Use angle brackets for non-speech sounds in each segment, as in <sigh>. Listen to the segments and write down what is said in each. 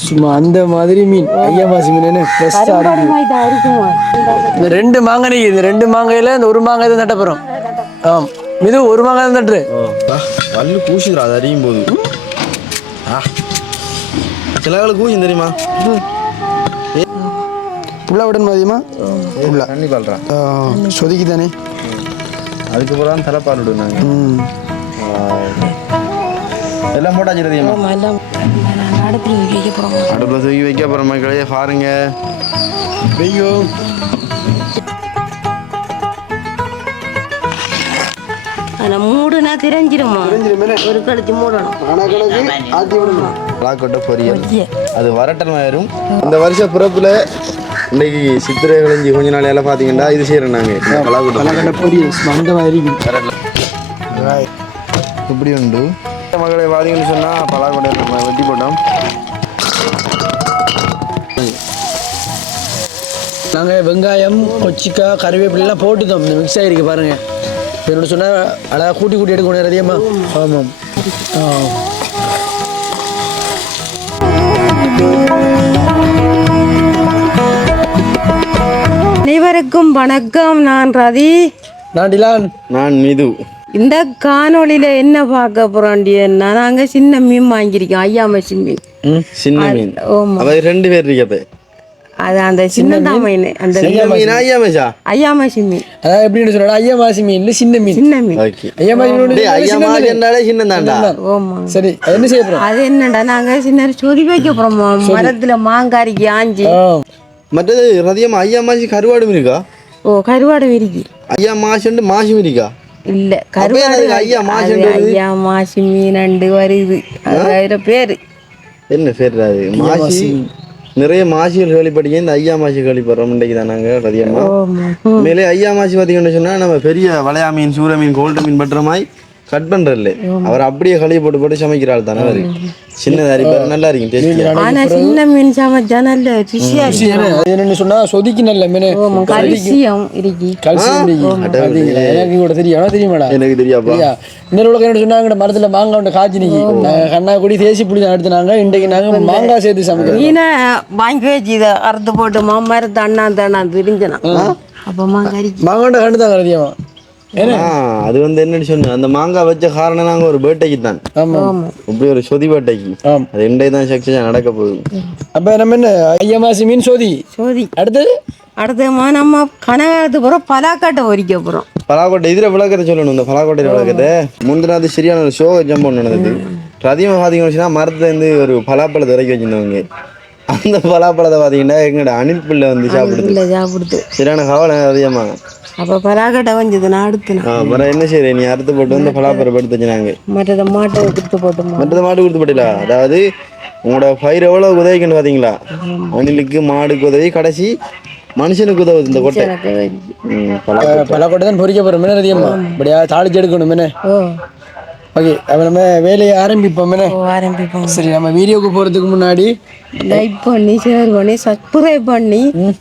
சும்மா அந்த மாதிரி மீன். ஐயமாசி மீன் என்ன இந்த ரெண்டு மாங்காய் நிக்குது. இந்த ரெண்டு மாங்காயில இந்த ஒரு மாங்காய் தான் தட்ட போகிறோம் ஆம். இது ஒரு மாங்காய் தான் தட்டுரு பல்லு கூசுதுடா அது அறியும் போது. ஆ. சில ஆளு கூசும் தெரியுமா? புள்ள விடணும் மதியமா புள்ள தண்ணி பால்றா. சொதுக்கி தானே அதுக்கப்புறம் தலைப்பால் விடுனாங்க ம். எல்லாம் போட்டாச்சு தெரியுமா? ஆமா எல்லாம். நான் அடுப்பில் வைக்க போகிறோம் அடுப்பில் தூக்கி வைக்க அப்புறம் மக்களே பாருங்க. ஐயோ ஆனால் மூடுனா தெரிஞ்சிருமா? ஒரு மூடணும். பலாக்கொட்டை பொரியல். ஐயே. அது வரட்டன் வரும். இந்த வருஷ பிறப்புல இன்னைக்கு சித்திரை விளைஞ்சி கொஞ்ச நாள் எல்லாம் பார்த்தீங்கன்னா இது செய்கிறோம் நாங்கள் பலாக்கொட்டை பலகண்ட பொரியல். அந்த மாதிரி. இப்படி உண்டு. மகளை பார்த்தீங்கன்னு சொன்னால் பலாக்கொட்டை நம்ம வெட்டி போட்டோம். நாங்கள் வெங்காயம் கொச்சிக்காய் கறிவேப்பிலாம் போட்டுதோம் இந்த மிக்ஸ் ஆகிருக்கு பாருங்க. என்னோட சொன்னால் அழகாக கூட்டி கூட்டி எடுக்கணும் அதிகமா? ஆமாம். ஆ. அனைவருக்கும் வணக்கம். நான் ரதி. நான் டிலான். நான் மிது. இந்த காணொளியில என்ன பார்க்க போறோம்னா நாங்க சின்ன மீன் வாங்கியிருக்கோம் ஐயாமசி மீன். சின்ன மீன். ஆமா. ரெண்டு பேர் இருக்கப்ப அது அந்த சின்னதான் மீன்? அந்த சின்ன மீன் ஐயாமேஷா ஐயாமசி மீன். அதாவது எப்படின்னு சொன்னா ஐயா மாசி மீன் இல்லை சின்ன மீன். சின்ன மீன். ஐயா மாசி மீன் டேய் ஐயா மாதிரி என்றாலே சின்ன தான்டா ஓமா சரி அது என்ன செய்ய போகிறோம் அது என்னடா நாங்க சின்ன சொதி வைக்க போறோம். மரத்துல மாங்காரிக்கு ஆஞ்சி. மற்றது ரதியம்மா ஐயா மாசி கருவாடு மீனுக்கா ஓ கருவாடு விரிக்கி ஐயா மாசுண்டு மாசி மீனிக்கா இல்ல கருவாடு ஐயா மாசி மீனண்டு வருது. அது அதுல பேரு. என்ன பேர் அது? மாசி? நிறைய மாசிகள் கேள்விப்பட்டீங்க இந்த ஐயா மாசி கேள்விப்படுறோம் இன்றைக்கு தான் நாங்கள் ஓமா உண்மையிலே ஐயா மாசி பார்த்தீங்கன்னு சொன்னா நம்ம பெரிய வளையா மீன் சூர மீன் கோல்டு மீன் பட்டுற மாதிரி கட் பண்றதில்ல. அவர் அப்படியே கழுவி போட்டு போட்டு சமைக்கிற ஆள் தானே அவரு. சின்னதா இருப்பாரு நல்லா ஆனா சின்ன மீன் சமைச்சா நல்ல ருசியா இருக்கு என்னன்னு சொன்னா சொதிக்கு நல்ல மீன். கல்சியம் இருக்கு கல்சியம் இருக்கு. எனக்கு கூட தெரியும். ஆனா தெரியுமாடா? எனக்கு தெரியாப்பா இன்னொரு உலகம் என்ன சொன்னாங்க மரத்துல மாங்காய் ஒன்று காய்ச்சி நிக்கி நாங்க கண்ணா கூடி தேசி புளி தான் எடுத்துனாங்க இன்றைக்கு நாங்க மாங்காய் சேர்த்து சமைக்கிறோம். மீனை வாங்கி வச்சு இதை அறுத்து போட்டு மரத்து அண்ணா தானா தெரிஞ்சனா அப்ப மாங்காய் கண்டு தான் கருதியவன் அது வந்து என்னன்னு சொன்ன அந்த மாங்காய் வச்ச காரணம் நாங்க ஒரு பேட்டைக்கு தான். இப்படி ஒரு சொதி பேட்டைக்கு அது இன்றைக்கு தான் சக்சஸா நடக்க போகுது. அப்ப நம்ம என்ன ஐயா மாசி மீன் சோதி? சோதி. அடுத்தது? அடுத்தமா நம்ம கனகாலத்து போகிறோம் பலாக்காட்டை பொறிக்க போகிறோம் பலாக்கோட்டை இதில் விளக்கத்தை சொல்லணும் இந்த பலாக்கோட்டை விளக்கத்தை. முந்தின அது சரியான ஒரு ஷோ ஜம்பம் நடந்தது. ரதியமாக பார்த்தீங்கன்னா மரத்துல இருந்து ஒரு பலாப்பழத்தை இறக்கி வச்சிருந்தவங்க. அந்த பலாப்பழத்தை பார்த்தீங்கன்னா எங்கட அணில் பிள்ளை வந்து சாப்பிடுது இல்லை சாப்பிடுது. சரியான கவலை அதிகமாக அப்போ பலாக்காட்டை வந்தது நான் அடுத்து அப்புறம் என்ன செய்யற நீ அறுத்து போட்டு வந்து பலாப்பழம் எடுத்து வச்சுனாங்க மற்றதை மாட்டை கொடுத்து போட்டோமா மற்றது மாடு கொடுத்து போட்டில அதாவது உங்களோட பயிர் எவ்வளோ உதவிக்குன்னு பார்த்தீங்களா அணிலுக்கு மாடுக்கு உதவி கடைசி மனுஷனுக்கு உதவுது இந்த கொட்டை பலா பல கொட்டை தான் பொறிக்க போறோம் மீன் அதிகமா இப்படியா தாளிச்சு எடுக்கணும் மீன் ஓகே அப்ப நம்ம வேலையை ஆரம்பிப்போம் மீன் ஓ ஆரம்பிப்போம். சரி நம்ம வீடியோக்கு போறதுக்கு முன்னாடி லைக் பண்ணி ஷேர் பண்ணி சப்ஸ்கிரைப் பண்ணி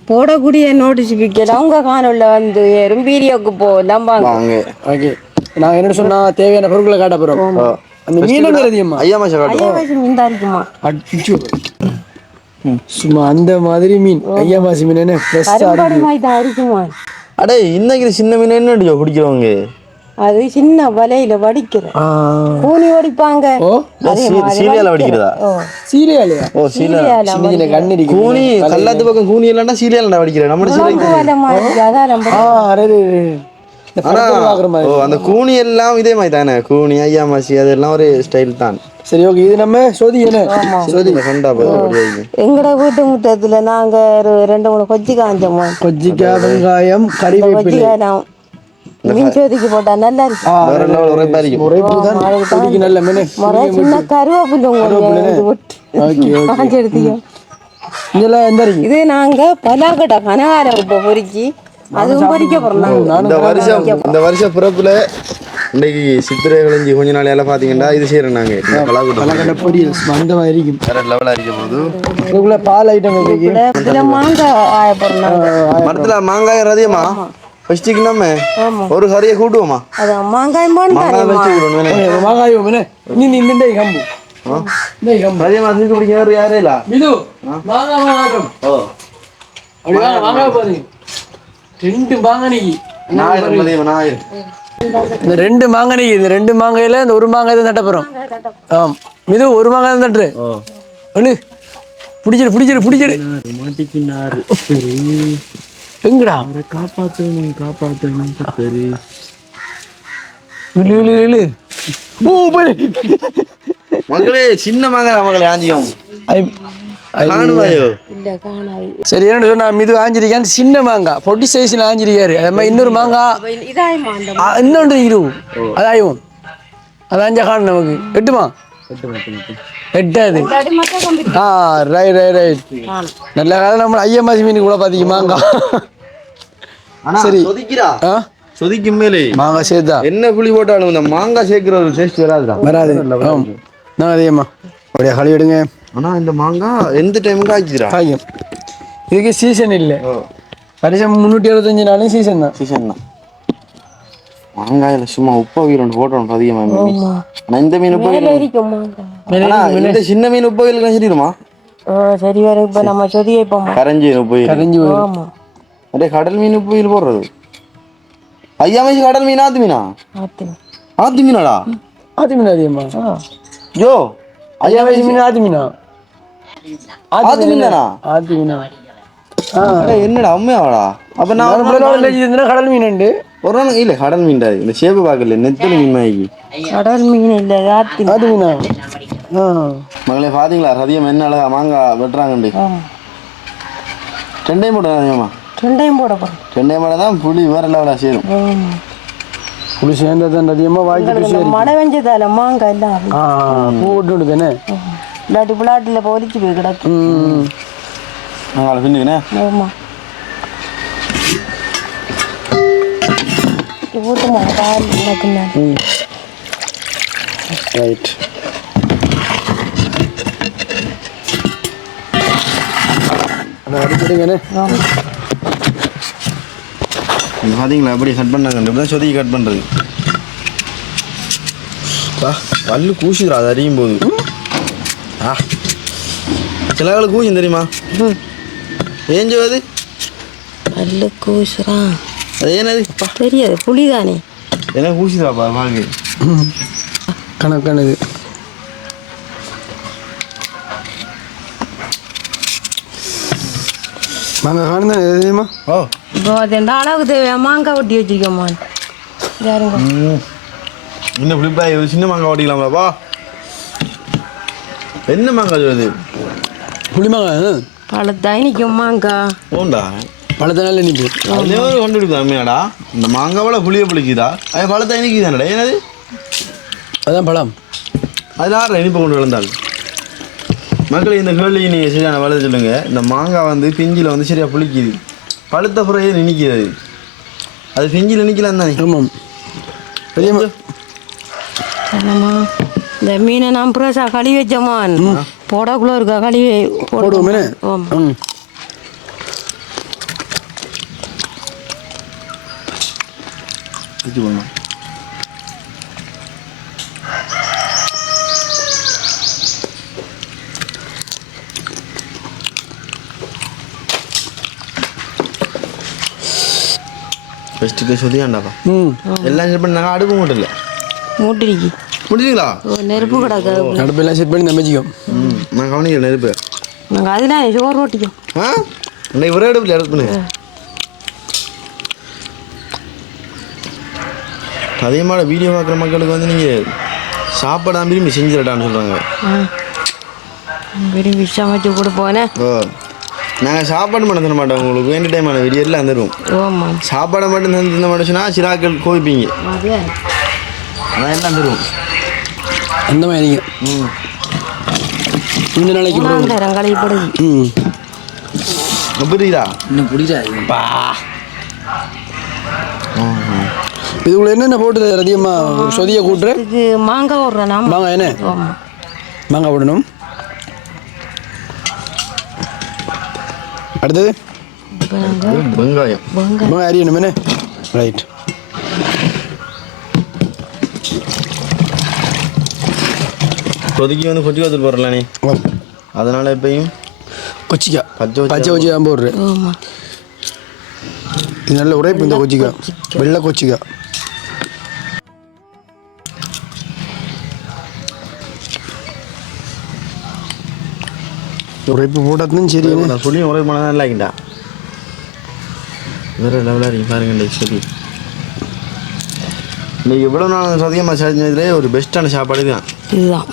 போடக்கூடிய நோட்டிஃபிகேஷன் அவங்க காணொலியில் வந்து ஏறும். வீடியோக்கு போகலாம் வாங்க. ஓகே. நாங்க என்ன சொன்னா தேவையான பொருட்களை காட்ட போறோம். அந்த மீன் அதிகமா ஐயா மாசம் காட்டும் மீன் தான் இருக்குமா? அடிச்சு சும்மா அந்த மாதிரி மீன். ஐயா மாசி மீன் என்ன? ஃப்ரெஷ்ஷாக இருக்குமா? அடே இன்னைக்கு சின்ன மீன் என்ன அடிச்சோ பிடிக்கிறவங்க? அது சின்ன வலையில வடிக்கிற. கூனி வடிப்பாங்க. சீலியால வடிக்கிறதா? ஓ. சீரியலையா ஓ சீலா சின்ன சின்ன கண்ணு இருக்கு கூனி கல்லாத்து பக்கம் கூனி இல்லைன்னா சீலியால வடிக்கிறேன். நம்ம சீலை அந்த கூனி எல்லாம் இதே மாதிரி தானே? கூனி ஐயா மாசி அதெல்லாம் ஒரு ஸ்டைல் தான். சரி ஓகே இது நம்ம சோதி சோதி கண்டா எங்கட வீட்டு முற்றத்துல நாங்க ஒரு ரெண்டு மூணு கொச்சி காஞ்சோமா கொஜ்ஜிக்காய் வெங்காயம் கறிவேப்பிலை. போட்டா நல்லா இருக்கும் இது நாங்க பலாக்கட்டை கனகாரம் இப்போ பொறிக்கி. அதுவும் பொறிக்க போறோம். இந்த வருஷம் இந்த வருஷம் பிறப்புல இன்னைக்கு சித்திரை விளைஞ்சி கொஞ்ச நாள் எல்லாம் பாத்தீங்கன்னா இது செய்யறோம் நாங்க. பலாக்குட்டை பொரியல் அந்த மாதிரி வேற லெவலா இருக்க போது இதுக்குள்ள பால் ஐட்டம் மரத்துல மாங்காய் ரதியமா நம்ம ஒரு கறியை கூட்டுவோமா? அது மாங்காயம் போட்டு மாங்காய் வச்சு விடணும் மாங்காய் மீன் நீ நீ இந்த கம்பு. ரதியம்மா தூக்கி பிடிக்க யாரே இல்ல? மிது வாங்க வாங்க ஓ. அப்படி வாங்க வாங்க பாருங்க ரெண்டு இந்த ரெண்டு மாங்கனி இந்த ரெண்டு மாங்காயில இந்த ஒரு மாங்காய் தான் தட்டப்புறோம். ஆம். மிது ஒரு மாங்காய் தான் தட்டுரு ஒண்ணு. பிடிச்சிரு பிடிச்சிரு பிடிச்சிரு. எங்கடா? காப்பாத்தணும் காப்பாத்தணும் சரி. ஓ மகளே சின்ன மகளே மகளே ஆஞ்சியம். சரி என்ன சொன்னா மிது சின்ன மாங்காய் பொட்டி சைஸ்ல ஆஞ்சிருக்காரு. அது மாதிரி இன்னொரு மாங்காய் இன்னொன்று இரு. அதாயும். அது அஞ்சா காணும் நமக்கு. எட்டுமா? எட்டாது ஆ ரைட் ரைட் ரைட் நல்ல காலம் நம்ம ஐயம்மாசி மீன் கூட பாத்தீங்க மாங்காய் ஆனா சரி. சொதிக்கும் மேலே. மாங்காய் சேர்த்தா? என்ன புளி போட்டாலும் இந்த மாங்காய் சேர்க்கிற ஒரு டேஸ்ட் வராதுடா. வராது. ஆம். நான் அதேம்மா அப்படியே களி எடுங்க. ஆனா இந்த மாங்காய் எந்த காய்க்கும். இதுக்கு சீசன் இல்லை. வருஷம் முந்நூற்றி அறுபத்தஞ்சு நாளும் சீசன் தான். சீசன் தான். மாங்காயில சும்மா உப்பு போட்டோம் அதிகமா மீன். ஆனா இந்த மீன் உப்பு இந்த சின்ன மீன் உப்பு வீரன் சரிடுமா சரி வர இப்ப நம்ம சொதியை போமா கரைஞ்சி உப்பு. கரைஞ்சி அப்படியே கடல் மீன் வீரல் போடுறது ஐயா மைசி கடல் மீன் ஆத்து மீனா ஆத்து மீனாடா ஆத்து மீன் அதிகமா ஜோ ஐயா வயசு மீன் ஆத்து மீனா ஆத்து மீன் ஆத்து மீனா அட, என்னடா உண்மையாவாடா அப்ப நான் கடல் மீன் உண்டு ஒரு நாள் இல்ல கடல் மீன்டா இந்த சேப்பு பார்க்கல நெத்தலி மீன் வாங்கி கடல் மீன் இல்ல ஆத்து ஆத்து மீனா மகளே பாத்தீங்களா சதியம் என்ன அழகா மாங்காய் வெட்டுறாங்கண்டு ரெண்டையும் போட்டு அதிகமா ரெண்டையும் போட போறோம். ரெண்டையும் போட தான் புளி வேற லெவலா சேரும். புளி சேர்ந்தா தான் அதிகமாக வாய்க்கு இந்த மழை வெஞ்சதால மாங்காய் எல்லாம் ஆ பூ விட்டு விடு தானே? இல்லாட்டி பிளாட்டில் பொலிச்சு போய் கிடக்கு. ம் நாங்கள் பின்னுக்குண்ணே ஆமா. ஊட்டுமா கால் எனக்கு மேல ம். ரைட் அடிக்கடிங்கண்ணே இங்க பாத்தீங்களா? எப்படி கட் பண்ணாங்க இப்படி சொதுக்கி கட் பண்றது. பா பல்லு கூசுதுடா அது அறியும் போது. ஆ. சில ஆளு கூசும் தெரியுமா? ஏஞ்சு அது பல்லு கூசுறான் அது ஏனது பா தெரியாது புளிதானே என்ன கூசுதுடா பா பாக்கு கணக்கானது நாங்கள் காணுதான் எது தெரியுமா ஓ இப்போ அது எந்த அளவுக்கு தேவையா மாங்காய் ஒட்டி வச்சிருக்கோமா யாருங்க ம். இன்னும் ஃப்ளிப்பாகி ஒரு சின்ன மாங்காய் ஓட்டிக்கலாம்லப்பா என்ன மாங்காய் சொல்லுது புளிமாங்க பழத்தாய் நிற்கும் மாங்காய் ஓண்டா பழத்தினால நிற்பு அதுலேயே ஒரு கண்டுபிடிக்கும் அம்மையாடா இந்த மாங்காவோட புளிய புளிக்குதா அது பழத்தை இனிக்குதானடா என்னது அதான் பழம் அதில் ஆறு இனிப்பு கொண்டு விழுந்தாள் மக்கள் இந்த கேள்விக்கு நீங்கள் சரியான வளர சொல்லுங்க. இந்த மாங்காய் வந்து பிஞ்சில் வந்து சரியாக புளிக்குது. பழுத்த பிறகு நினைக்கிறது. அது பிஞ்சில் நினைக்கலாம் தானே? ஆமாம். இந்த மீனை நான் புரோசா கழுவி வச்சோமான் போடக்குள்ள இருக்கா கழுவி போடுவோமே ஆமா ஃபஸ்ட்டுக்கு சொல்லியாண்டாப்பா ம். எல்லாம் செட் பண்ணி நாங்கள் அடுப்பு மட்டும் இல்லை மூட்டிருக்கு. முடிஞ்சுங்களா? நெருப்பு கிடக்கு அடுப்பெல்லாம் செட் பண்ணி நம்பிச்சிக்கும் ம் நான் கவனிக்கல நெருப்பு. நாங்கள் அதெல்லாம் சோறு ஓட்டிக்கும் ஆ? இன்னைக்கு ஒரே அடுப்பில் அடுப்புனு அதிகமான வீடியோ பார்க்குற மக்களுக்கு வந்து நீங்கள் சாப்பாடு விரும்பி செஞ்சிடட்டான்னு சொல்கிறாங்க விரும்பி சமைச்சு கொடுப்போனே. ஓ நாங்கள் சாப்பாடு மட்டும் தர மாட்டோம் உங்களுக்கு. வேண்டிய டைமான வீடியோ எல்லாம் தருவோம். ஓமா சாப்பாடை மட்டும் தந்து தந்த மாட்டோம்னா சிராக்கள் கோவிப்பீங்க. அதே அதான் எல்லாம் தருவோம். அந்த மாதிரிங்க ம். இந்த நாளைக்கு ம். புரியுதா? இன்னும் புரியுதா? இதுக்குள்ள என்னென்ன போட்டு ஒரு சொதியை கூட்டுற? இது மாங்காய் விட்றோம் நாம மாங்காய் என்ன? மாங்காய் போடணும். அடுத்தது? வெங்காயம். வெங்காயம். அரியணும் என்ன? ரைட் கொதிக்கி வந்து கொச்சி வத்தல் போடுறலானே. அதனால எப்பயும் கொச்சிக்காய் பச்சை பச்சை கொச்சிக்காய் தான் போடுறேன். ஆமா. இது நல்ல உரைப்பு இந்த கொச்சிக்காய் வெள்ளை கொச்சிக்காய் உரைப்பு போட்டாதான் சரி. நான் சொல்லி ஒரே மணி தான் இல்லைங்கடா வேறு லெவலாக இருக்கு பாருங்க சரி இன்னைக்கு இவ்வளோ நாள் சதியமாக செஞ்சதுலே ஒரு பெஸ்ட்டான சாப்பாடு தான் இதுதான்.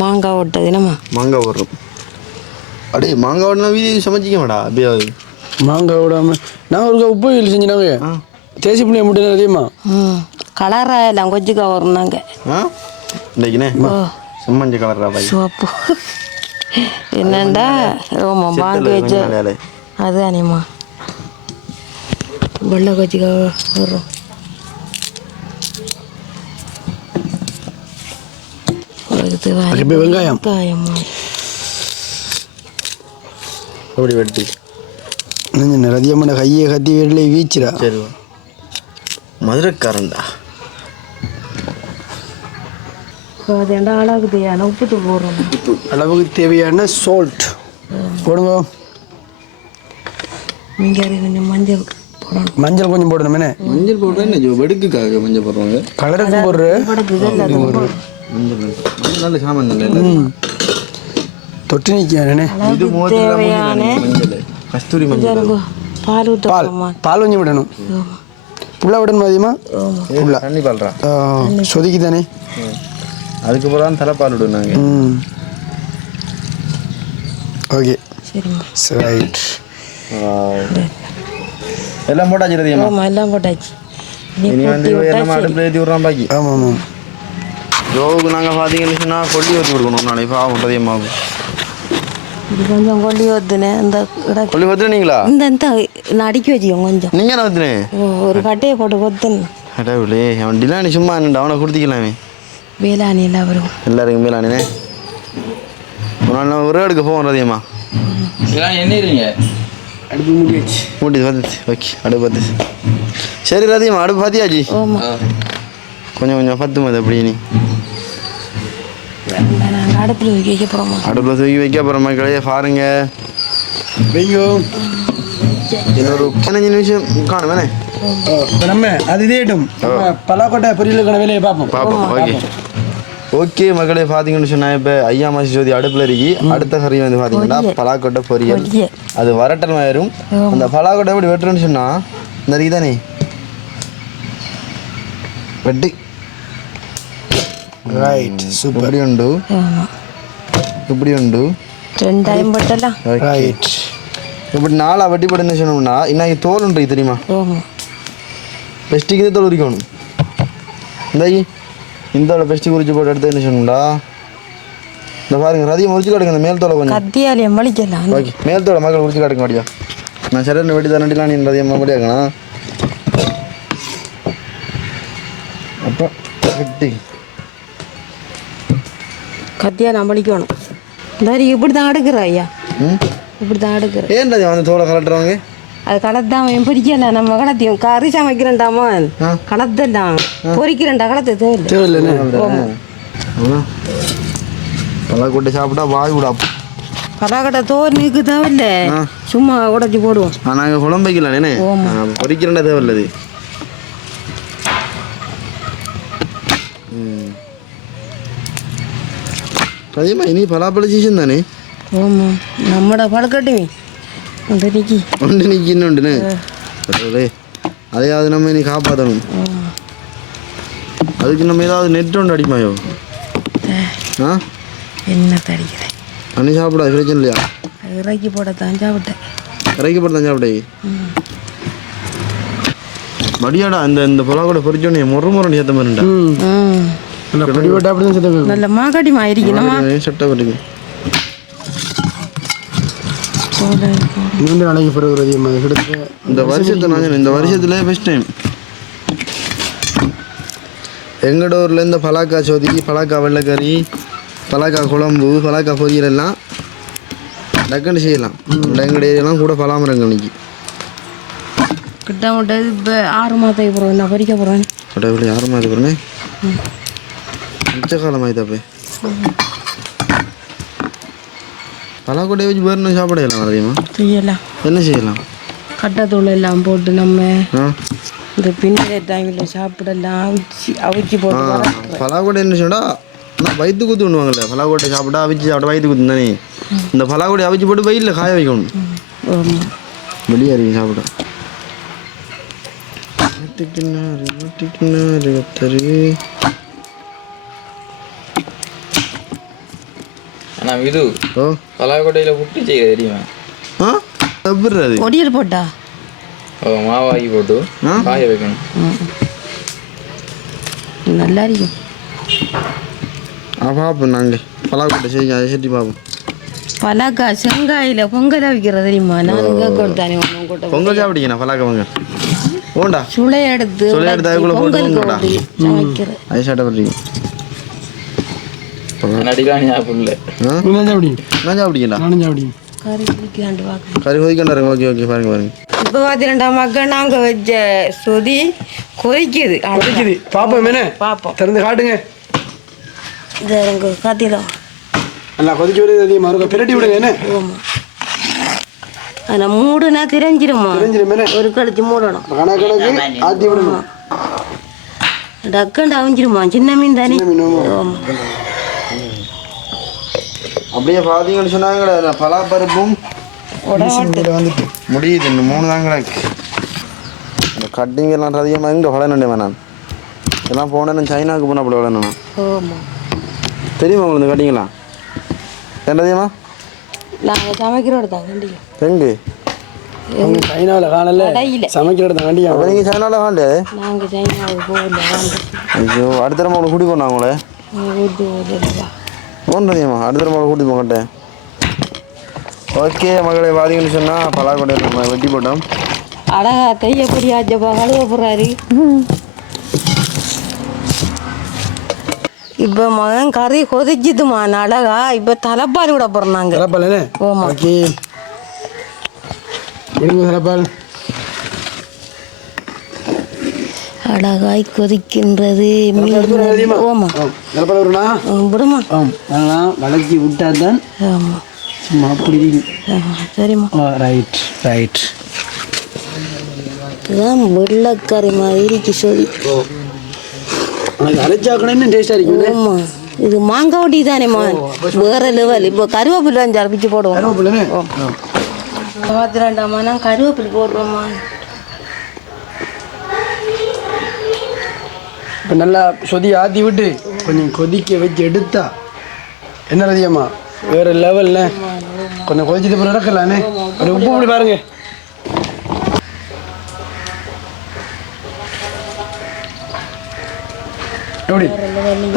மாங்காய் ஓட்டது என்னம்மா? மாங்காய் வரும் அடே மாங்காய் ஓடனா வீதி சமைச்சிக்க மாடா அப்படியாவது மாங்காய் விடாம நான் ஒரு உப்பு இல்லை செஞ்சினாங்க தேசி புளியை மட்டும் அதிகமா ம். கலராக எல்லாம் கொஞ்சம் வரும் நாங்கள் ஆ? இன்னைக்குண்ணே செம்மஞ்ச கலர்ரா பாய். சிவப்பு. என்னண்டா? ஓமா வாங்கி வச்ச நாளையாலே அதுதானேம்மா வெள்ளை கொச்சிக்கா வரும் வெங்காயம்? அப்படி வெட்டி? என்ன ரதியம்மனை கையை கத்தி வீட்டில் வீச்சிடா. சரி வா. மதுரைக்காரன்டா அது அழகுது ஆனால் உப்புட்டு போடுறோம். அளவுக்கு தேவையான சால்ட் போடுங்க. இங்கே கொஞ்சம் மஞ்சள் போடணும். மஞ்சள் கொஞ்சம் போடணும் என்ன மஞ்சள் போடுறேன் என்ன வெடுக்குக்காக மஞ்சள் போடுறாங்க? கலருக்கு போடுற? மஞ்சள் நல்ல சாமான் நல்ல தொட்டு நிற்கிறேனே இது தேவையான மஞ்சள். கஸ்தூரி மஞ்சள் பால் பால். பால் கொஞ்சம் விடணும். புல்லா விடணும் அதிகமா? உள்ள தண்ணி பால்றா? சொதிக்கு தானே அதுக்கு பிறகு தலைப்பால் விடுவோம் நாங்கள் ஓகே. ரைட் எல்லாம் போட்டாச்சு ரதியம்மா ஆமாம் எல்லாம் போட்டாச்சு. இனி வந்து நம்ம அடுப்பில் ஏற்றி விட்றான் பாக்கி? ஆமாம் ஆமாம். ரோவுக்கு நாங்கள் பார்த்தீங்கன்னு சொன்னால் கொல்லி ஊற்றி கொடுக்கணும் நாளைக்கு பாவம் ரதியம்மாவுக்கு இது கொஞ்சம் கொல்லி ஊற்றுனே இந்த கொல்லி ஊற்றுனீங்களா இந்த இந்த நான் அடிக்க வச்சுக்கோ கொஞ்சம். நீங்கள் என்ன ஒரு கட்டையை போட்டு கொத்துன்னு. அடவுளே அவன் டிலானி சும்மா அவனை கொடுத்திக்கலாமே. வேளாணியில் வரும். எல்லாருக்கும் நாள் நம்ம ஒரு எடுக்க போவோம் ரதியம்மா. அடுப்பு முடியாச்சு. மூட்டி பார்த்துச்சு ஓகே அடுப்பு பார்த்துச்சு சரி ரதியம்மா அடுப்பு பார்த்தியாச்சு? கொஞ்சம் கொஞ்சம் பத்து மதி அப்படி நீ? அடுப்பில் வைக்க போகிறோமா அடுப்பில் தூக்கி வைக்க மக்களே பாருங்க. ஐயோ இன்னொரு பதினஞ்சு நிமிஷம் காணும் வேணே இப்போ நம்ம அது இதேட்டும் பலாக்கோட்டை பொரியலுக்கான வேலையை பார்ப்போம். பார்ப்போம் ஓகே. ஓகே மக்களே பார்த்தீங்கன்னு சொன்னா இப்போ ஐயா மாசி ஜோதி அடுப்பில் இருக்கி. அடுத்த கறி வந்து பார்த்தீங்கன்னா பலாக்கொட்டை பொரியல். அது வரட்டல் வரும் அந்த பலாக்கொட்டை எப்படி வெட்டுறேன்னு சொன்னா இந்த தானே? வெட்டி. ரைட் சூப்பர் இப்படி உண்டு? இப்படி உண்டு? ரெண்டாயிரம் போட்டலாம் ரைட் இப்படி நாலா வெட்டி போட்டுன்னு சொன்னோம்னா இன்னைக்கு தோல் உண்டு தெரியுமா? பெஸ்ட்டுக்கு தோல் உரிக்கணும் இந்த இந்த பெஸ்ட்டு உரிச்சு போட்டு எடுத்து என்ன சொன்னோம்டா இந்த பாருங்க ரதியம் உரிச்சு காட்டுங்க இந்த மேல் தோலை கொஞ்சம் கத்தியாலே மலிக்கலாம் ஓகே மேல் தோலை மக்கள் உரிச்சு காட்டுங்க அப்படியா நான் சரி வெட்டி தரண்டிலாம் நீ ரதியம் மறுபடியாக்கணும் அப்போ வெட்டி கத்தியால் அமளிக்கணும் இந்த இப்படி தான் அடுக்குற ஐயா இப்படி தான் அடுக்குற ஏன் ரதியம் வந்து தோலை கலட்டுறவங்க அது கடத்தாம பிடிக்கல. நம்ம கடத்தையும் கறி சமைக்கிறேன்டாமா ஆ. கடத்தலாம் பொறிக்கிறேன்டா கடத்த தேவையில்லை தேவையில்லைண்ணே அவ்வளோதான் பழா கொட்டை சாப்பிட்டா வாய் விடா கடாக்கடை தோலுக்கு தேவையில்லை. ஆ. சும்மா உடச்சி போடுவோம். நாங்கள் குழம்பு வைக்கலானே பொறிக்கிறேன்டா தேவையில்லது அதேமா இனி பலாப்பழ சீசன் தானே? ஆமாம் நம்மட பழக்கட்டுமே. ஒன்று நிற்கி இன்னொன்றுன்னு கடவுளே அதையாவது நம்ம இனி காப்பாற்றணும் அதுக்கு நம்ம ஏதாவது நெட் ஒன்று அடிப்பாயோ? ஆ. என்ன தடிக்கிறேன் அன்னி சாப்பிடாது பிரச்சனை இல்லையா? இறக்கி போட தான் சாப்பிட்டேன். இறக்கி போட்டு தான் சாப்பிடே மடியாடா இந்த இந்த புலா கூட பொறிச்சோன்னே முறை முறை ஏற்ற மாதிரிடா ம். ம். நல்லா பொடி சேர்த்து மாக்காட்டி மாயிருக்கணுமா சட்டை பண்ணுங்க இரண்டு நாளைக்கு பிறகு ரதியம்மா கிட்டத்தட்ட இந்த வருஷத்தை நான் இந்த வருஷத்துல ஃபஸ்ட் டைம் எங்கட ஊரில் இந்த பலாக்கா சோதி பலாக்கா வெள்ளைக்கறி பலாக்கா குழம்பு பலாக்கா பொரியல் எல்லாம் டக்குன்னு செய்யலாம். எங்கட ஏரியாலாம் கூட பலாமரங்கள் நிற்கி கிட்ட முட்டை இப்போ ஆறு மாதத்துக்கு போகிறோம் நான் பறிக்க போகிறேன் யாரும் அது பண்ணே மிச்ச காலம் ஆயிதாப்பே பலாக்கொட்டையை வச்சு வேறு என்ன சாப்பிடலாம் அதிகமா செய்யலாம். என்ன செய்யலாம்? கட்டத்தூள் எல்லாம் போட்டு நம்ம இந்த பின்னலை டைமில் சாப்பிடலாம். அவிச்சு அவிச்சு போட்டு பலாக்கொட்டை என்ன சொன்னா நான் வயிற்று குத்து பண்ணுவாங்கல்ல பலாக்கொட்டை சாப்பிட்டா அவிச்சு சாப்பிட்டா வயிற்று குத்து தானே? இந்த பலாக்கொட்டை அவிச்சு போட்டு வெயிலில் காய வைக்கணும். வெளியே இறங்கி சாப்பிட. வெட்டிக்கினாரு வெட்டிக்கினாரு ஆனால் இது ஓ பலாக்கொட்டையில் புட்டு செய்ய தெரியுமா? ஆ? எப்படி அது பொடியல் போட்டா? ஓ, மாவாக்கி போட்டு? காய வைக்கணும். நல்லா இருக்கும். பார்ப்போம் நாங்கள் பலாக்கொட்டை செய்ய அதை செட்டி பார்ப்போம் பலாக்கா செங்காயில பொங்கல் வைக்கிறது தெரியுமா? நான் கொடுத்தானே கொட்ட பொங்கல் சாப்பிட்டீங்கண்ணா பலாக்க பொங்கல். ஓண்டா சுளை எடுத்து சுளை எடுத்து அதுக்குள்ள போட்டு சமைக்கிறது அது சாப்பிட்டீங்க நடிக்கலாம் ஞாபகம் இல்லை. கறி கொதிக்கண்டாருங்க ஓகே ஓகே பாருங்க பாருங்க. இப்போ பார்த்தீங்கன்னா மக்கள் நாங்கள் வச்ச சொதி கொதிக்குது. இருக்குது பாப்போம் என்ன? பார்ப்போம் திறந்து காட்டுங்க. இதை எங்க காத்திடும் நல்லா கொதிக்க விடுறது அதிகமாக இருக்கும். பிரட்டி விடுங்க என்ன? ஆமாம் ஆனால் மூடுனா தெரிஞ்சிருமா? ஒரு கழிச்சு மூடணும். விடணும். அவிஞ்சிருமா? சின்ன மீன் தானே. ஆமாம் அப்படியே பார்த்தீங்கன்னு சொன்னாங்க பலாப்பருப்பும் வந்துட்டு. முடியுது இன்னும் மூணு தான் கிடக்கு. இந்த கட்டிங் எல்லாம் அதிகமாக எங்கே வளரணும் வேணாம் எல்லாம் போனேன் சைனாவுக்கு போனால் அப்படி வளரணும் தெரியுமா உங்களுக்கு இந்த கட்டிங்கெல்லாம் என்ன தெரியுமா? நாங்கள் சமைக்கிறோட தான் கண்டிப்பா எங்கே? சைனாவில் காணல. சமைக்கிற இடத்த அப்போ நீங்கள் சைனாவில் காண்டே நாங்கள் சைனாவுக்கு போகல ஐயோ அடுத்த தடவை உங்களை கூட்டி தெரியுமா அடுத்த உங்களை கூட்டி போங்கட்டேன் ஓகே மகளே பார்த்தீங்கன்னு சொன்னால் பலாக்கொட்டை நம்ம வெட்டி போட்டோம். அழகா கையப்படி ஆச்சப்பா கழுவ போகிறாரு இப்போ மகன் கறி கொதிச்சுதுமா அழகா இப்போ தலைப்பால் விட போகிறோம் சிறப்பால் என்ன? ஆமா. ஓகே. விடுங்க அழகாய் கொதிக்கின்றது. ஓமா விடுமா. ஆம். நல்லா வளைச்சி விட்டா தான் ஆமாம் சும்மா அப்படி சரிம்மா. ரைட் ரைட் இதுதான் வெள்ளைக்கறி மாதிரி உனக்கு அரைச்சாக்கணும் டேஸ்டாக இருக்கும் ஆமா. இது மாங்காய் ஒட்டி தானேம்மா வேற லெவல் இப்போ கருவேப்பிலை அஞ்சு அரைப்பிச்சு போடுவோம். கருவேப்பிலை கருவேப்பிலை போடுறோம்மா இப்போ நல்லா சொதி ஆற்றி விட்டு கொஞ்சம் கொதிக்க வச்சு எடுத்தா என்ன ரதியம்மா வேற லெவல்ல கொஞ்சம் கொதிச்சிட்டு பிறகு இறக்கலானே ஒரு உப்பு இப்படி பாருங்க. எப்படி?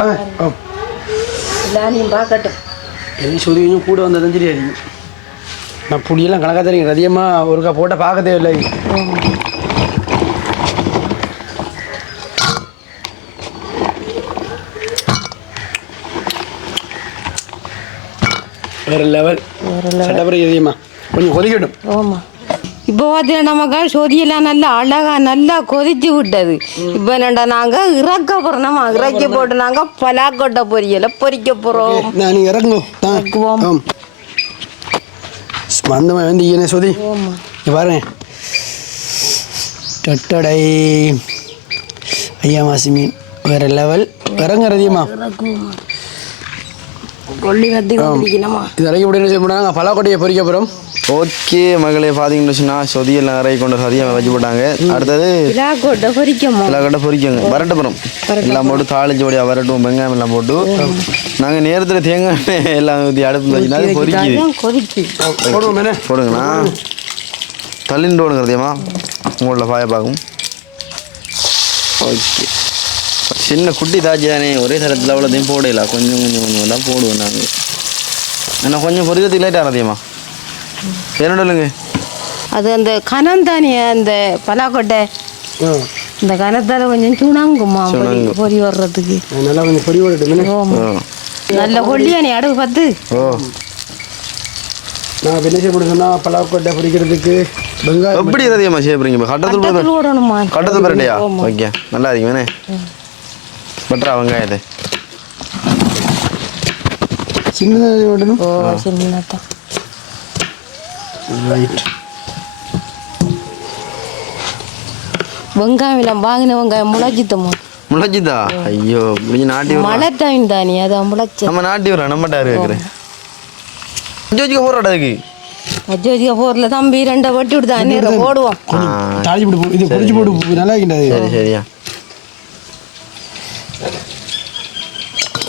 ஆ எல்லாரையும் பார்க்கட்டும். எல்லாம் சொதி கொஞ்சம் கூட வந்ததும் தெரியாது. நான் புளியெல்லாம் கணக்காக தெரியும். அதிகமாக ஒருக்கா போட்டால் பார்க்க தேவையில்லை வேற லெவல் சட்டப்படி அதிகமாக கொஞ்சம் கொதிக்கட்டும். ஆமாம் இப்போ பார்த்தீங்கன்னா நமக்கு சொதியெல்லாம் நல்லா அழகா நல்லா கொதிச்சு விட்டது. இப்போ என்னடா நாங்கள் இறக்க போகிறோம் இறக்கி போட்டு நாங்கள் பலாக்கொட்டை பொரியலை பொரிக்க போகிறோம் நான் இறக்குவோம். மந்தமாக வந்து என்ன சொதி. பாருங்க டொட்டடை. ஐயா மாசி மீன். வேற லெவல் இறங்க அதிகமா இறக்குவோம் கொல்லி கத்தி இது பலாக்கொட்டையை போகிறோம் ஓகே மகளே பார்த்தீங்கன்னு சொன்னால் சொதியெல்லாம் நிறைய கொண்டு சதியாக வச்சு போட்டாங்க. அடுத்தது பலாக்கொட்டை பொரிக்கங்க வரட்டுப்புறம் எல்லாம் போட்டு தாளிச்சு ஓடியா வரட்டும் வெங்காயம் எல்லாம் போட்டு. நாங்கள் நேரத்தில் தேங்காய் எல்லாம் ஊற்றி அடுப்பு வச்சுனா அது கொதிக்கு. போடுவோம் போடுங்கண்ணா. தள்ளிண்டு ஓடுங்கிறதையம்மா உங்களில் பாய பார்க்கும். ஓகே. சின்ன குட்டி தாச்சி தானே ஒரே தரத்தில் அவ்வளோதையும் போடல. கொஞ்சம் கொஞ்சம் கொஞ்சம் தான் போடுவோம் நாங்கள் என்ன கொஞ்சம் பொரிக்கிறதுக்கு லேட் ஆனதையம்மா என்னோட இல்லைங்க அது அந்த கனம் தானே அந்த பலாக்கொட்டை. இந்த கனத்தால கொஞ்சம் சுணங்குமா. பொரி வர்றதுக்கு. நல்லா கொஞ்சம் என்ன? ஆமா. நல்ல கொல்லியானே அடுப்பு பத்து. ஓ. நான் என்ன செய்ய சொன்னால் பலாக்கொட்டை பொரிக்கிறதுக்கு வெங்காயம் எப்படி அதிகமாக செய்யப்படுறீங்க இப்போ கட்டத்தில் கட்டத்தில் பரட்டையா? ஓகே. நல்லா இருக்குமே பட்ரா வெங்காயத்தை சின்னதாக ஓட்டணும் ஓ சின்னதான் ரைட் வெங்காயம் எல்லாம் வாங்கின வெங்காயம் முளைச்சித்தம்மா முளைச்சிதா ஐயோ முடிஞ்சு நாட்டி. மழை டைம் தானே அது முளைச்ச. நம்ம நாட்டி விடுறோம் நம்மகிட்ட இருக்கிறேன் ஜோஜிக்க போறாடா அதுக்கு அஜோதியா போர்ல தம்பி ரெண்டை வட்டி விடுதா நேரம் போடுவோம். தாளிச்சு போட்டு இது பொடிச்சு போட்டு நல்லா இருக்கின்றது சரி சரியா.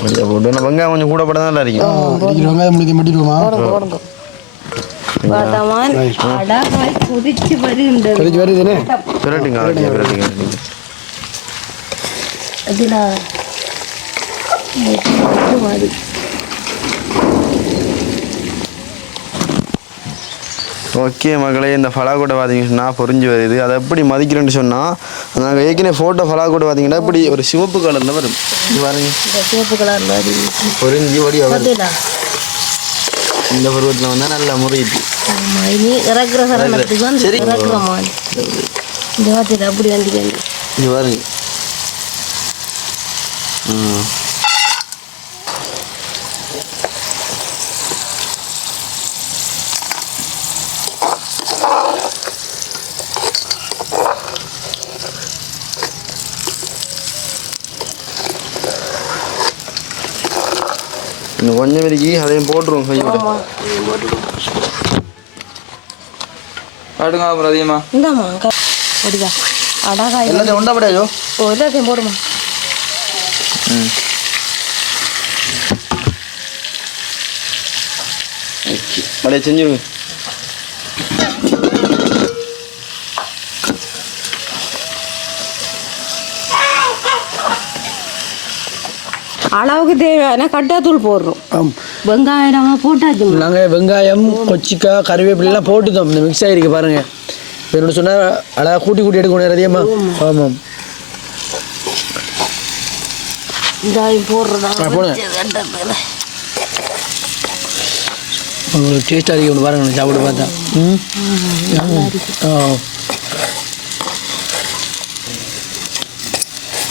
போட்டு வெங்காயம் கொஞ்சம் கூட போட தான் நல்லா இருக்கும். வெங்காயம் முடிக்க மாட்டிடுவோமா? குதிச்சு வருதுன்னு? பிரட்டுங்க ஓகே பிரட்டுங்க அதுல அது ஓகே மகளே இந்த ஃபலாக்கோட்டை பார்த்தீங்கன்னா பொறிஞ்சு வருது. அதை எப்படி மதிக்கிறேன்னு சொன்னால் நாங்கள் ஏற்கனவே ஃபோட்டோ ஃபலாக்கோட்டை பார்த்தீங்கன்னா இப்படி ஒரு சிவப்பு கலரில் வரும். பாருங்க. சிவப்பு கலர் மாதிரி பொறிஞ்சு அதுல இந்த பருவத்தில் வந்தால் நல்லா முறையுது. அப்படி வந்து இது பாருங்க. ம் வரைக்கும் அதையும் போட்டுருவோம் கையோட காட்டுங்க அப்புறம் அதிகமா இந்தாம்மா க- அப்படியா? அடாகாய் எல்லாத்தையும் உண்டாப்படையாஜோ ஓ எல்லாத்தையும் போடுமா? ம். அப்படியே செஞ்சிருங்க. அளவுக்கு தேவையான கட்டாத்தூள் போடுறோம். வெங்காயம் போட்டாச்சு நாங்கள் வெங்காயம் கொச்சிக்காய் கருவேப்பிலாம் போட்டுதோம் இந்த மிக்ஸ் ஆகிருக்கு பாருங்க. இப்ப என்னோட சொன்னால் அழகாக கூட்டி கூட்டி எடுக்கணும் அதிகமா? ஆமாம். உங்களுக்கு டேஸ்ட்டாக இருக்கு ஒன்று பாருங்க சாப்பிட்டு பார்த்தா. ம்? ஆ.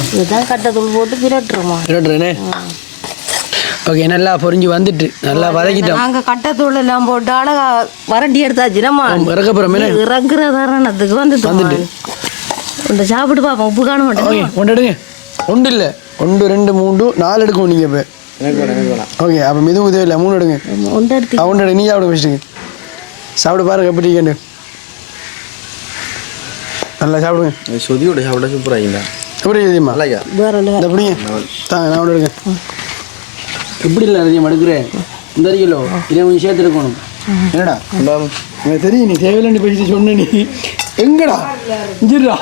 இதுதான் கட்டாத்தூள் போட்டு விரட்டுறேனே? ஓகே நல்லா பொரிஞ்சு வந்துட்டு நல்லா வதக்கிட்டோம். நாங்க கட்டத்தூள் எல்லாம் போட்டு அழகா வரண்டி எடுத்தாச்சு நம்ம. இறக்கப்புறமே இறக்குற தருணத்துக்கு வந்துட்டு. இந்த சாப்பிட்டு பார்ப்போம் உப்பு காண மாட்டேன் ஓகே ஒன்று எடுங்க. ஒன்று இல்லை. ஒன்று ரெண்டு மூணு நாலு எடுக்கும் நீங்கள் இப்போ. ஓகே அப்போ மெதுவும் தேவையில்லை மூணு எடுங்க. ஒன்று எடுத்து. ஒன்று எடு நீ சாப்பிட வச்சுட்டு சாப்பிட்டு பாருங்க எப்படி இருக்கேன்னு. நல்லா சாப்பிடுங்க. இது சொதியோட சாப்பிட்டா சூப்பராகிங்களா எப்படி தெரியுமா நல்லாயா வேற இல்லை இந்த பிடிங்க. தாங்க நான் ஒன்று எடுங்க. எப்படி இல்லை அதிகம் எடுக்கிறேன் இந்த கிலோ இதை கொஞ்சம் சேர்த்து எடுக்கணும். என்னடா? எனக்கு தெரியும் நீ தேவையில்லை பேசிட்டு சொன்ன நீ. எங்கடா? இஞ்சிடா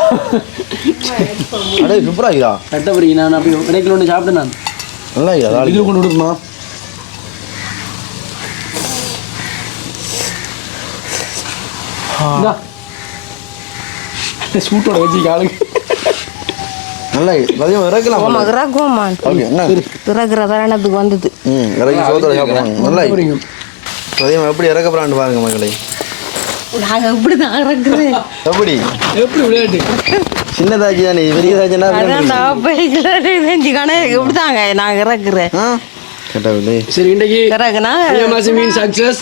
அடே சூப்பராகிடா கட்டப்பறி நான் அப்படி ரெண்டு கிலோ ஒன்று சாப்பிட்டேன் நான். நல்லாகிடா தாளி இது கொண்டு விடுமா. சூட்டோட வச்சு ஆளுங்க நல்லா அதையும் இறக்கலாம் ஆமா இறக்குவோம்மா. ஓகே என்ன? இறக்குற தருணத்துக்கு வந்தது. ம் இறக்கி சோத்தோட சாப்பிடுவாங்க நல்லா எப்படி இறக்க போறான்னு பாருங்க மக்களை நாங்க இப்படி தான் இறக்குறேன் எப்படி? எப்படி விளையாட்டு? சின்னதாச்சி தானே தாப்பைக்குள்ள நெஞ்சு கணக்கு இப்படிதாங்க நாங்க இறக்குறேன்? ஆ? கேட்டாவில்லை. சரி இன்றைக்கு இறக்குனா மீன் சக்ஸஸ்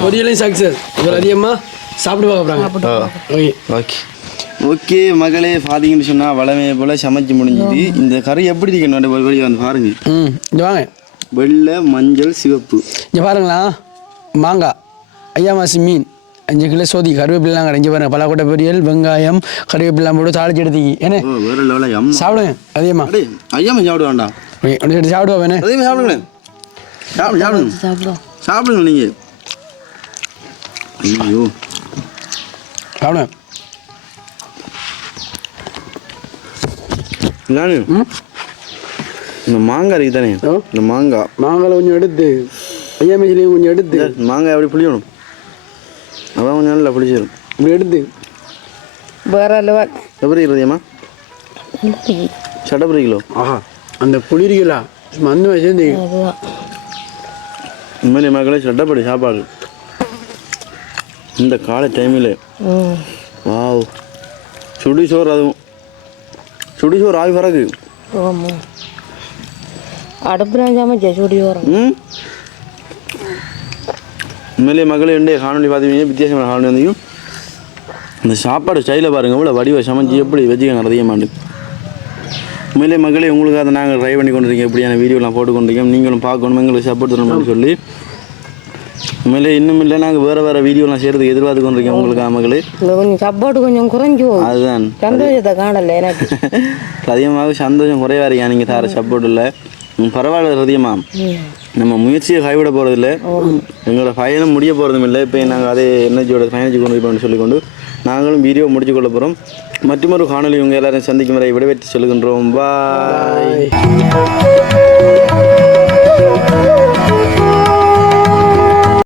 பொரியலையும் சக்ஸஸ் இவர் அதிகமாக சாப்பிட்டு பார்க்க ஓகே. ஓகே மகளே பார்த்தீங்கன்னு சொன்னால் வளமையை போல் சமைச்சு முடிஞ்சுது. இந்த கறி எப்படி இருக்கணும் வெளியே வந்து பாருங்க. ம் இங்கே வாங்க. வெள்ளை மஞ்சள் சிவப்பு. இங்கே பாருங்களா மாங்காய் ஐயா மாசி மீன் அஞ்சு கிலோ சோதி கருவேப்பிலாம் கடை. இங்கே பாருங்க பலாக்கொட்டை பொரியல் வெங்காயம் கருவேப்பிலாம் போட்டு தாளிச்சு எடுத்துக்கி அம்மா சாப்பிடுங்க அதிகமா. ஐயாம சாப்பிட வேண்டாம். சாப்பிடுவா வேணே அதையுமே சாப்பிடுங்களேன் சாப்பிடு சாப்பிடுங்க. சாப்பிடுவோம் சாப்பிடுங்க நீங்கள் ஐயோ. சாப்பிடுங்க. நானு இந்த மாங்காய் இருக்கு தானே. இந்த மாங்காய் மாங்காய் கொஞ்சம் எடுத்து ஐயா மேஜிலையும் கொஞ்சம் எடுத்து மாங்காய் எப்படி புளியணும் அதான் கொஞ்சம் நல்லா புளிச்சிடும் இப்படி எடுத்து வேற லெவல் எப்படி இருக்கிறதேம்மா சட்டப்படி கிலோ ஆஹா அந்த குளிர்களா சும்மா அந்த மாதிரி சேர்ந்து அதுதான் இந்த மாதிரி மக்களே சட்டப்படி சாப்பாடு இந்த காலை டைமில் வாவ் சுடி சோறு அதுவும் சுடி சோறு ஆவி பறகு. ஆமாம் அடுப்புல சமைச்ச சுடி வரும் ம்? உண்மையிலே மகளே உண்டு காணொலி பார்த்தீங்கன்னா வித்தியாசமான காணொலி வந்தையும் இந்த சாப்பாடு ஸ்டைலை பாருங்க இவ்வளோ வடிவ சமைச்சு எப்படி வச்சுக்காங்க நிறைய மாண்டு உண்மையிலே மகளே உங்களுக்கு அதை நாங்கள் ட்ரை பண்ணி கொண்டிருக்கோம். எப்படியான வீடியோலாம் போட்டு கொண்டிருக்கோம் நீங்களும் பார்க்கணும் எங்களுக்கு சப்போர்ட் தரணும்னு சொல்லி. உண்மையிலே இன்னும் இல்லை. நாங்கள் வேறு வேறு வீடியோலாம் செய்கிறதுக்கு எதிர்பார்த்து கொண்டிருக்கோம் உங்களுக்கு மகளே. இந்த கொஞ்சம் சப்போர்ட் கொஞ்சம் குறைஞ்சு. அதுதான். சந்தோஷத்தை காணல எனக்கு. <laughs> அதிகமாக சந்தோஷம் குறைவா இருக்கா நீங்கள் தர சப்போர்ட் இல்லை. பரவாயில்ல சத்தியமா நம்ம முயற்சியை கைவிட போகிறதில்ல எங்களோட பயணம் முடிய போகிறதும் இல்லை. இப்போ நாங்கள் அதே எனர்ஜியோட பயணிச்சு கொண்டு போய் சொல்லிக்கொண்டு நாங்களும் வீடியோ முடிச்சு கொள்ள போகிறோம் மற்றொரு காணொலி உங்கள் எல்லாரும் சந்திக்கும் வரை விடைபெற்று சொல்லுகின்றோம் பாய்